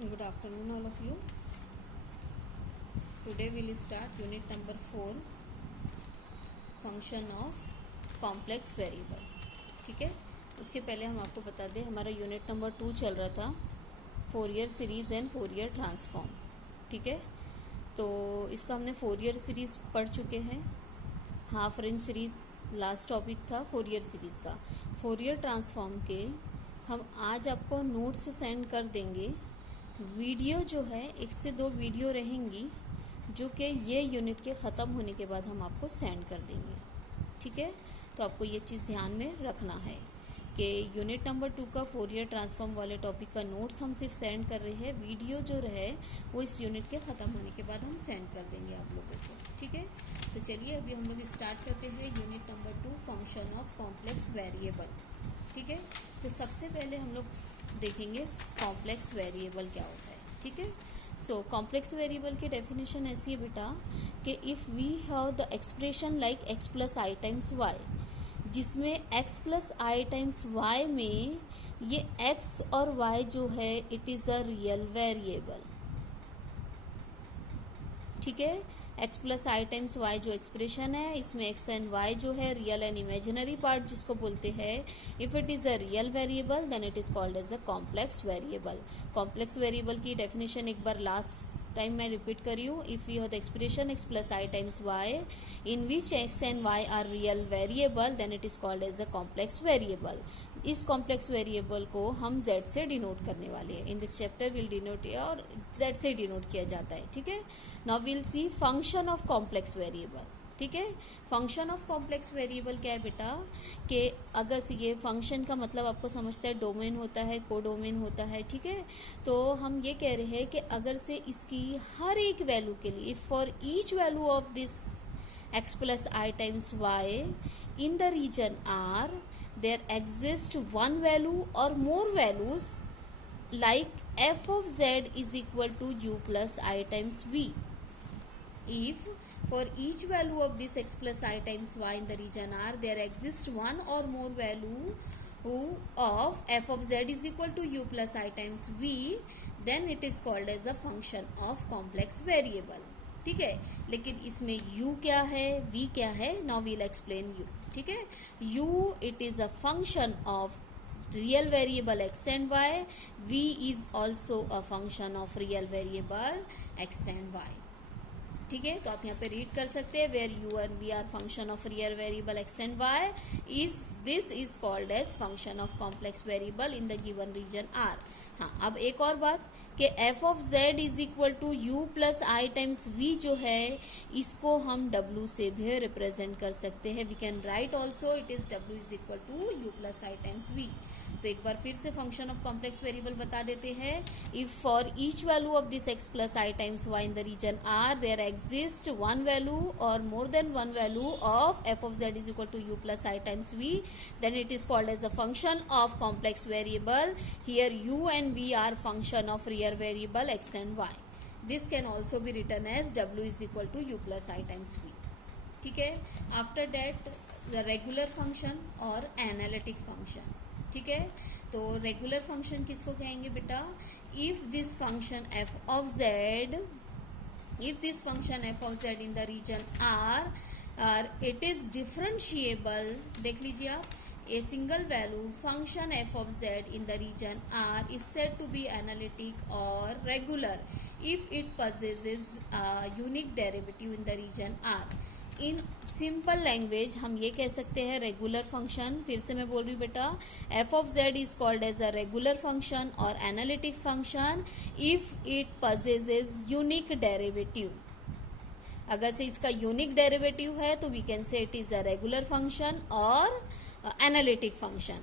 Good afternoon, all of you. Today we will start unit number 4, function of complex variable. ठीक है, उसके पहले हम आपको बता दें हमारा यूनिट नंबर 2 चल रहा था, Fourier series and Fourier transform. ठीक है, तो इसका हमने फोरियर सीरीज पढ़ चुके हैं. Half range series last topic था फोरियर सीरीज का. फोरियर ट्रांसफॉर्म के हम आज आपको नोट्स सेंड कर देंगे. वीडियो जो है 1 से 2 वीडियो रहेंगी जो कि ये यूनिट के ख़त्म होने के बाद हम आपको सेंड कर देंगे. ठीक है, तो आपको ये चीज़ ध्यान में रखना है कि यूनिट नंबर 2 का फोरियर ट्रांसफॉर्म वाले टॉपिक का नोट्स हम सिर्फ सेंड कर रहे हैं. वीडियो जो रहे वो इस यूनिट के ख़त्म होने के बाद हम सेंड कर देंगे आप लोगों को. ठीक है, तो चलिए अभी हम लोग स्टार्ट करते हैं unit number 2, function of complex variable. ठीक है, तो सबसे पहले हम लोग देखेंगे कॉम्प्लेक्स वेरिएबल क्या होता है. ठीक है, सो कॉम्प्लेक्स वेरिएबल की डेफिनेशन ऐसी है बेटा कि if we have the expression like x plus i times y, जिसमें x plus i times y में ये x और y जो है it is a real variable. ठीक है, x plus i times y जो एक्सप्रेशन है इसमें x एंड y जो है रियल एंड इमेजिनरी पार्ट जिसको बोलते हैं. If it is a real variable then it is called as a complex variable. Complex variable की डेफिनेशन एक बार लास्ट टाइम मैं रिपीट करी हूँ. If you have the expression x plus i times y in which x and y are real variable then it is called as a complex variable. इस complex variable को हम z से denote करने वाले हैं. In this chapter will denote और z से denote किया जाता है. ठीक है, now will C function of complex variable. ठीक है, फंक्शन ऑफ कॉम्प्लेक्स वेरिएबल क्या है बेटा कि अगर से ये फंक्शन का मतलब आपको समझता है डोमेन होता है, कोडोमेन होता है. ठीक है, तो हम ये कह रहे हैं कि अगर से इसकी हर एक वैल्यू के लिए for each value of this x plus i times y in the region R there exist one value or more values like f of z is equal to u plus I times v. If for each value of this x plus I times y in the region R there exists one or more value of f of z is equal to u plus I times v, then it is called as a function of complex variable. ठीक है, लेकिन इसमें u क्या है, v क्या है, now we'll explain u. ठीक है, u it is a function of real variable x and y, v is also a function of real variable x and y. ठीक है, तो आप यहाँ पे रीड कर सकते हैं where u and v are function of real variable x and y is this is called as function of complex variable in the given region R. हाँ, अब एक और बात कि f of z is equal to u plus i times v जो है इसको हम डब्ल्यू से भी रिप्रेजेंट कर सकते हैं. We can write also it is डब्ल्यू is equal to u plus i times v. तो एक बार फिर से फंक्शन ऑफ कॉम्प्लेक्स वेरिएबल बता देते हैं. If for each value of this x plus i times y in the region R there exist one value or more than one value of f of z is equal to u plus i times v, then it is called as a function of complex variable. Here u and v are function of real variable x and y. This can also be written as डब्ल्यू is equal to u plus i times v. ठीक है, after that the regular function और analytic function. ठीक है, तो regular function किसको कहेंगे बेटा, if this function f of z in the region R it is differentiable. देख लीजिए आप, a single value function f of z in the region R is said to be analytic और regular if it possesses unique derivative in the region R. In simple language हम ये कह सकते हैं regular function, फिर से मैं बोल रही हूँ बेटा, f of z is called as a regular function और analytic function if it possesses unique derivative. अगर से इसका यूनिक डेरिवेटिव है तो we can say it is a regular function और analytic function.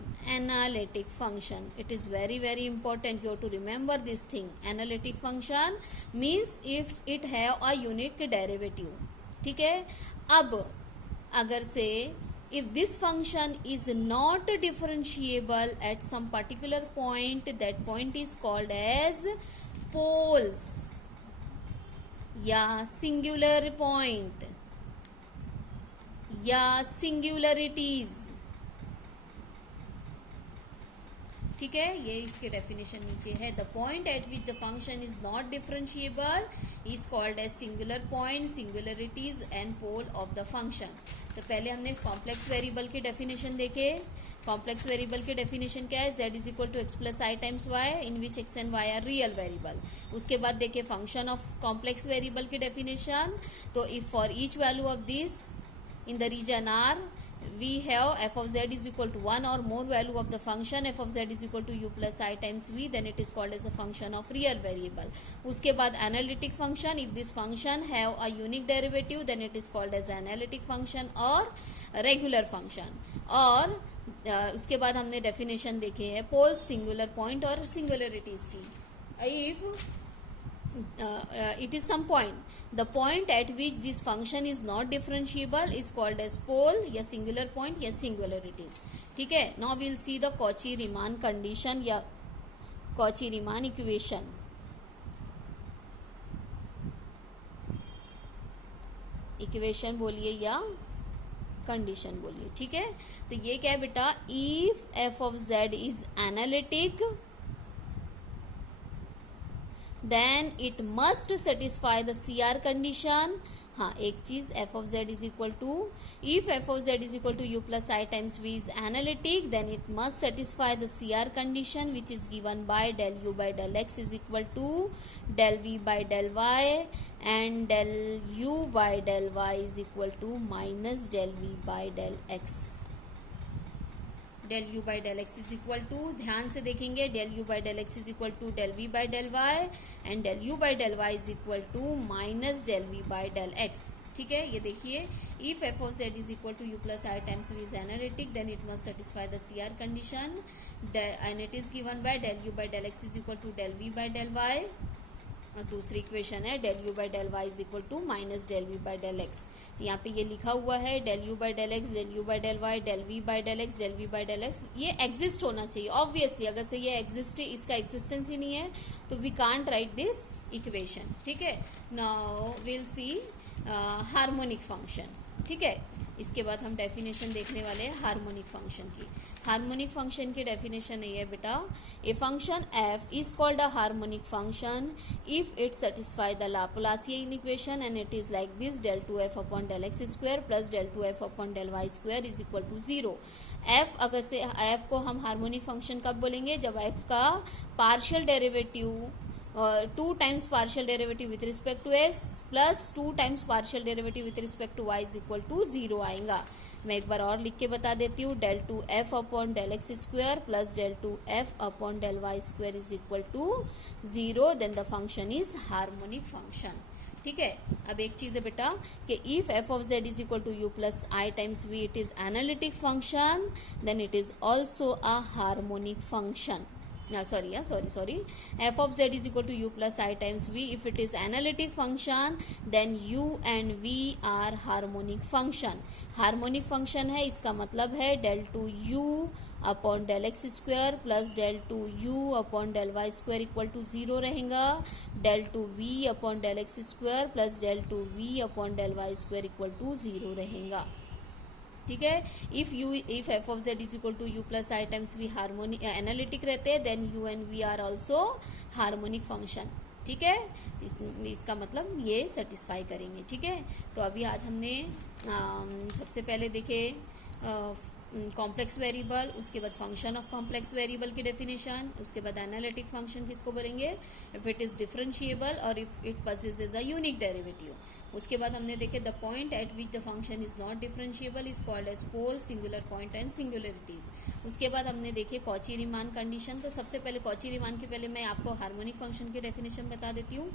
It is very very important you have to remember this thing. Analytic function means if it have a unique derivative. ठीक है, अब अगर से if this function is not differentiable at some particular point, that point is called as poles या singular point या singularities. ठीक है, ये इसके डेफिनेशन नीचे है। The point at which the function is not differentiable is called as singular point, singularities and pole of the function. तो पहले हमने कॉम्प्लेक्स वेरिएबल के डेफिनेशन देखे। कॉम्प्लेक्स वेरिएबल के डेफिनेशन क्या है? z is equal to x plus i times y in which x and y are real variable. उसके बाद देखे फंक्शन ऑफ कॉम्प्लेक्स वेरिएबल की डेफिनेशन। तो if for each value of this in the region R we have f of z is equal to one or more value of the function f of z is equal to u plus I times v, then it is called as a function of real variable. उसके बाद analytic function, if this function have a unique derivative then it is called as analytic function और regular function। और उसके बाद हमने definition देखे है poles, singular point और singularities की। if it is some point, the point at which this function is not differentiable is called as pole या singular point या singularities। ठीक है, now we'll see the Cauchy-Riemann condition या Cauchy-Riemann equation। Equation बोलिए या condition बोलिए। ठीक है, तो ये क्या है बेटा? If f of z is analytic then it must satisfy the CR condition। हाँ, एक चीज f of z is equal to, if f of z is equal to u plus I times v is analytic then it must satisfy the CR condition which is given by del u by del x is equal to del v by del y and del u by del y is equal to minus del v by del x। Del u by del x is equal to, ध्यान से देखेंगे, del u by del x is equal to del v by del y and del u by del y is equal to minus del v by del x. ठीक है, ये देखिए, if f of z is equal to u plus i times v is analytic then it must satisfy the C R condition and it is given by del u by del x is equal to del v by del y. और दूसरी equation है del u by del y is equal to minus del v by del x. यहाँ पे ये लिखा हुआ है del u by del x, del u by del y, del v by del x, del v by del x. ये exist होना चाहिए obviously, अगर से ये एग्जिस्ट, इसका एग्जिस्टेंस ही नहीं है तो we can't write this equation. ठीक है, now will see harmonic function. ठीक है, इसके बाद हम डेफिनेशन देखने वाले हैं हार्मोनिक फंक्शन की। हार्मोनिक फंक्शन की डेफिनेशन है बेटा, a function f is called a harmonic function if it satisfy the Laplacian equation and it is like this del 2f अपॉन del x square plus del 2f अपॉन del y square is equal to 0। f अगर से f को हम harmonic function कब बोलेंगे? जब f का partial derivative 2 times partial derivative with respect to x plus 2 times partial derivative with respect to y is equal to 0 आएगा। मैं एक बार और लिख के बता देती हूँ, del 2f अपॉन del x square plus del 2f अपॉन del y square is equal to 0, then the function is harmonic function. ठीक है, अब एक चीज है बेटा कि if f of z is equal to u plus i times v it is analytic function then it is also a harmonic function. sorry, f of z is equal to u plus I times v, if it is analytic function then u and v are harmonic function। Harmonic function है, इसका मतलब है del 2u अपॉन del x square plus del 2u अपॉन del y square equal to 0 रहेगा, del 2v अपॉन del x square plus del 2v अपॉन del y square equal to 0 रहेगा। ठीक है, if f of z is equal to u plus i times v harmonic analytic रहते हैं then u and v are also harmonic function. ठीक है, इसका मतलब ये सेटिस्फाई करेंगे। ठीक है, तो अभी आज हमने सबसे पहले देखे कॉम्प्लेक्स वेरिएबल, उसके बाद फंक्शन ऑफ कॉम्प्लेक्स वेरिएबल की डेफिनेशन, उसके बाद एनालिटिक फंक्शन किसको बोलेंगे? इफ इट इज डिफरेंशिएबल और if it possesses a unique derivative. उसके बाद हमने देखे the point at which the function is not differentiable is called as pole, singular point and singularities. उसके बाद हमने देखे कॉची-रीमान कंडीशन। तो सबसे पहले कॉची-रीमान के पहले मैं आपको हार्मोनिक फंक्शन की डेफिनेशन बता देती हूँ।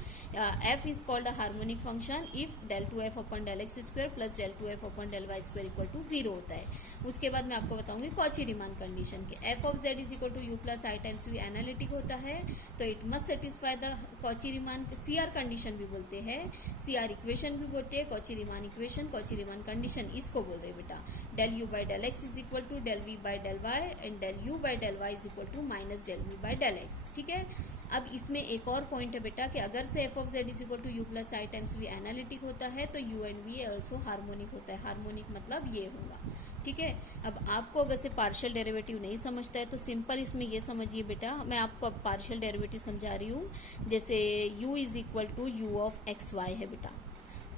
F is called a harmonic function if del 2f अपॉन del x square plus del 2f अपॉन del y square equal to 0 होता है। उसके बाद मैं आपको बताऊंगी कॉची-रीमान कंडीशन के f of z is equal to u plus i times v analytic होता है तो it must satisfy the Cauchy Riemann, CR condition भी बोलते हैं, CR इक्वेशन भी बोलते हैं, कॉची-रीमान इक्वेशन, कॉची-रीमान कंडीशन इसको बोल रहे बेटा। del u by del x is equal to del v by del y and del u by del y is equal to minus del v by del x। ठीक है, अब इसमें एक और पॉइंट है बेटा कि अगर से f of z is equal to u plus i times v analytic होता है तो u and v also harmonic होता है। हार्मोनिक मतलब ये होगा। ठीक है। अब आपको अगर से पार्शियल डेरिवेटिव नहीं समझता है तो सिंपल इसमें ये समझिए बेटा, मैं आपको अब पार्शियल डेरिवेटिव समझा रही हूँ। जैसे u is equal to u of x y है बेटा,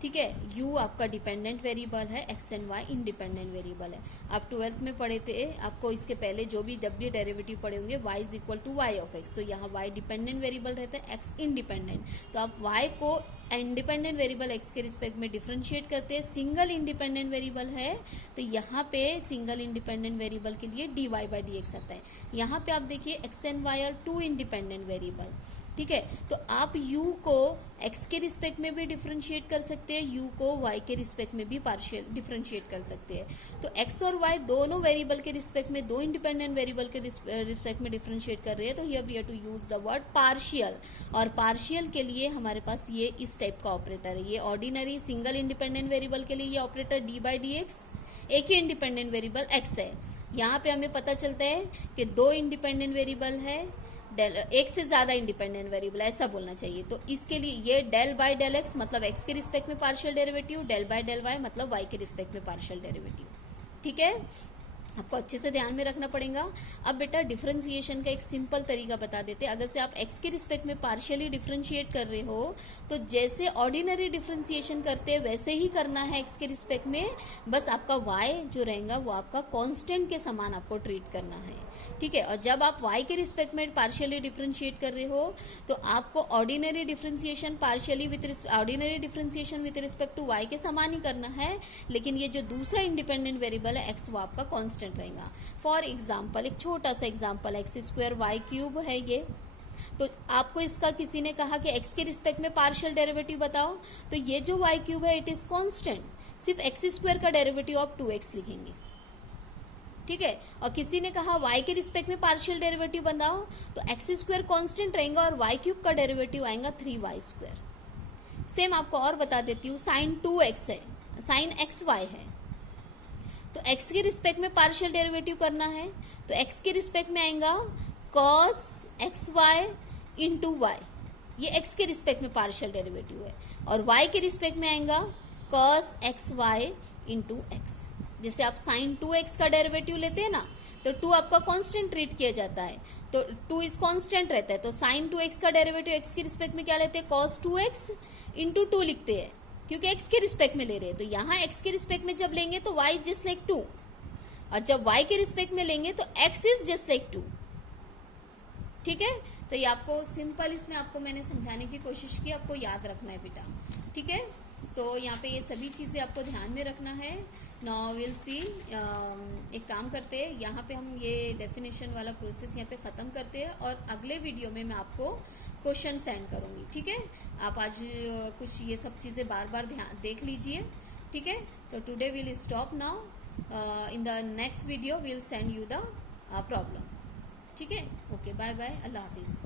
ठीक है। u आपका डिपेंडेंट वेरिएबल है, x and y independent variable है। आप 12th में पढ़े थे, आपको इसके पहले जो भी जब भी डेरिवेटिव पढ़े होंगे y is equal to y of x, तो यहाँ y डिपेंडेंट वेरिएबल रहता है, x इंडिपेंडेंट। तो आप y को इंडिपेंडेंट वेरिएबल x के रिस्पेक्ट में डिफरेंशिएट करते हैं, सिंगल इंडिपेंडेंट वेरिएबल है तो यहाँ पे सिंगल इंडिपेंडेंट वेरिएबल के लिए dy बाई डी एक्स आता है। यहाँ पे आप देखिए x and y are two independent variable, ठीक है। तो आप u को x के रिस्पेक्ट में भी डिफरेंशिएट कर सकते हैं, u को y के रिस्पेक्ट में भी पार्शियल डिफरेंशिएट कर सकते हैं। तो x और y दोनों वेरिएबल के रिस्पेक्ट में, दो इंडिपेंडेंट वेरिएबल के रिस्पेक्ट में डिफरेंशिएट कर रहे हैं, तो here we have to use the word partial. और पार्शियल के लिए हमारे पास ये इस टाइप का ऑपरेटर है। ये ऑर्डिनरी सिंगल इंडिपेंडेंट वेरिएबल के लिए ये operator D by D x, एक ही इंडिपेंडेंट वेरिएबल x है। यहाँ पे हमें पता चलता है कि दो इंडिपेंडेंट वेरिएबल है, एक से ज्यादा इंडिपेंडेंट वेरिएबल ऐसा बोलना चाहिए। तो इसके लिए ये डेल बाय डेल एक्स मतलब एक्स के रिस्पेक्ट में partial derivative, del by del y मतलब वाई के रिस्पेक्ट में पार्शियल डेरिवेटिव, ठीक है। आपको अच्छे से ध्यान में रखना पड़ेगा। अब बेटा डिफरेंशिएशन का एक सिंपल तरीका बता देते हैं। अगर से आप x के रिस्पेक्ट में पार्शियली डिफरेंशिएट कर रहे हो तो जैसे ऑर्डिनरी डिफरेंशिएशन करते हैं वैसे ही करना है x के रिस्पेक्ट में, बस आपका y जो रहेगा वो आपका कांस्टेंट के समान आपको ट्रीट करना है, ठीक है। और जब आप y के रिस्पेक्ट में पार्शियली डिफरेंशिएट कर रहे हो तो आपको ordinary differentiation partially ordinary differentiation with respect to y के समान ही करना है, लेकिन ये जो दूसरा इंडिपेंडेंट वेरिएबल है x वो आपका कांस्टेंट रहेगा। फॉर एग्जांपल एक छोटा सा example, x square y cube है ये, तो आपको इसका किसी ने कहा कि x के रिस्पेक्ट में पार्शियल डेरिवेटिव बताओ, तो ये जो y क्यूब है इट इज कांस्टेंट, सिर्फ एक्स स्क्वायर का डेरिवेटिव आप 2x लिखेंगे, ठीक है। और किसी ने कहा y के रिस्पेक्ट में पार्शियल डेरिवेटिव बनाओ, तो एक्स स्क्वायर कांस्टेंट रहेगा और y क्यूब का डेरिवेटिव आएगा 3y स्क्वायर। सेम आपको और बता देती हूँ, साइन 2x है, साइन xy है, तो x के रिस्पेक्ट में पार्शियल डेरिवेटिव करना है, तो x के रिस्पेक्ट में आएगा cos xy इंटू वाई, ये x के रिस्पेक्ट में पार्शियल डेरिवेटिव है, और y के रिस्पेक्ट में आएगा cos xy इंटू एक्स। जैसे आप साइन 2x का डेरिवेटिव लेते हैं ना, तो 2 आपका कांस्टेंट ट्रीट किया जाता है, तो 2 इज कांस्टेंट रहता है, तो साइन 2x का डेरिवेटिव x के रिस्पेक्ट में क्या लेते हैं, cos 2x इंटू 2 लिखते हैं, क्योंकि x के रिस्पेक्ट में ले रहे हैं। तो यहाँ x के रिस्पेक्ट में जब लेंगे तो y इज जस्ट लाइक 2, और जब y के रिस्पेक्ट में लेंगे तो x इज जस्ट लाइक 2, ठीक है। तो ये आपको सिंपल इसमें आपको मैंने समझाने की कोशिश की, आपको याद रखना है बेटा, ठीक है। तो यहाँ पे ये सभी चीज़ें आपको ध्यान में रखना है। नाउ विल सी, एक काम करते हैं, यहाँ पे हम ये डेफिनेशन वाला प्रोसेस यहाँ पे ख़त्म करते हैं और अगले वीडियो में मैं आपको क्वेश्चन सेंड करूँगी, ठीक है। आप आज कुछ ये सब चीज़ें बार बार ध्यान देख लीजिए, ठीक है। तो today will stop now, in the next video will send you the problem, ठीक है। ओके, बाय बाय, अल्लाह हाफिज़।